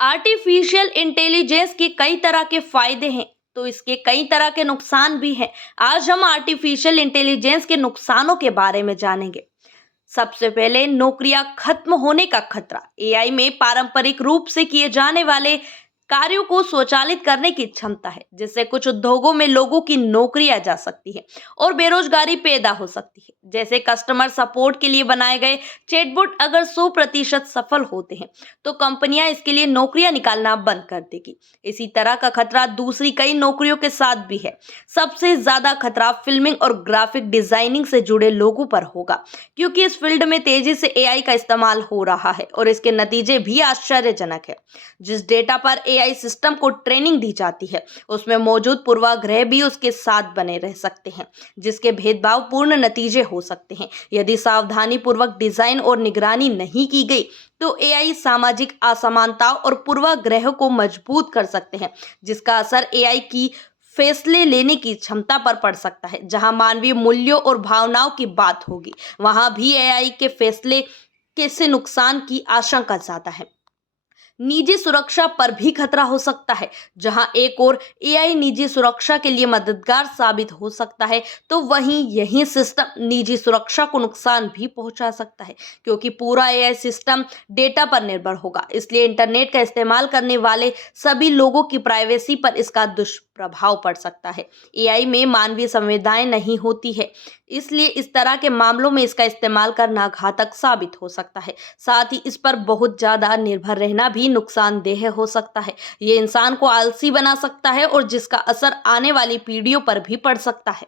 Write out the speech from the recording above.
Artificial intelligence के कई तरह के फायदे हैं तो इसके कई तरह के नुकसान भी हैं। आज हम आर्टिफिशियल इंटेलिजेंस के नुकसानों के बारे में जानेंगे। सबसे पहले नौकरियां खत्म होने का खतरा। एआई में पारंपरिक रूप से किए जाने वाले कार्यों को स्वचालित करने की क्षमता है, जिससे कुछ उद्योगों में लोगों की नौकरियां जा सकती है और बेरोजगारी पैदा हो सकती है। जैसे कस्टमर सपोर्ट के लिए बनाए गए चैटबॉट अगर 100% सफल होते हैं तो कंपनियां इसके लिए नौकरियां निकालना बंद कर देगी। इसी तरह का खतरा दूसरी कई नौकरियों के साथ भी है। सबसे ज्यादा खतरा फिल्मिंग और ग्राफिक डिजाइनिंग से जुड़े लोगों पर होगा, क्योंकि इस फील्ड में तेजी से एआई का इस्तेमाल हो रहा है और इसके नतीजे भी आश्चर्यजनक है। जिस डेटा पर एआई सिस्टम को ट्रेनिंग दी जाती है उसमें मौजूद पूर्वाग्रह भी उसके साथ बने रह सकते हैं, जिसके भेदभावपूर्ण नतीजे हो सकते हैं। यदि सावधानी पूर्वक डिजाइन और निगरानी नहीं की गई तो एआई सामाजिक असमानताओं और पूर्वाग्रह को मजबूत कर सकते हैं, जिसका असर एआई की फैसले लेने की क्षमता पर पड़ सकता है। जहां मानवीय मूल्यों और भावनाओं की बात होगी, वहां भी एआई के फैसले के से नुकसान की आशंका ज्यादा है। निजी सुरक्षा पर भी खतरा हो सकता है। जहां एक और एआई निजी सुरक्षा के लिए मददगार साबित हो सकता है, तो वहीं यही सिस्टम निजी सुरक्षा को नुकसान भी पहुंचा सकता है, क्योंकि पूरा एआई सिस्टम डेटा पर निर्भर होगा। इसलिए इंटरनेट का इस्तेमाल करने वाले सभी लोगों की प्राइवेसी पर इसका दुष्प्रभाव पड़ सकता है। एआई में मानवीय संवेदनाएं नहीं होती है, इसलिए इस तरह के मामलों में इसका इस्तेमाल करना घातक साबित हो सकता है। साथ ही इस पर बहुत ज्यादा निर्भर रहना भी नुकसानदेह हो सकता है। ये इंसान को आलसी बना सकता है और जिसका असर आने वाली पीढ़ियों पर भी पड़ सकता है।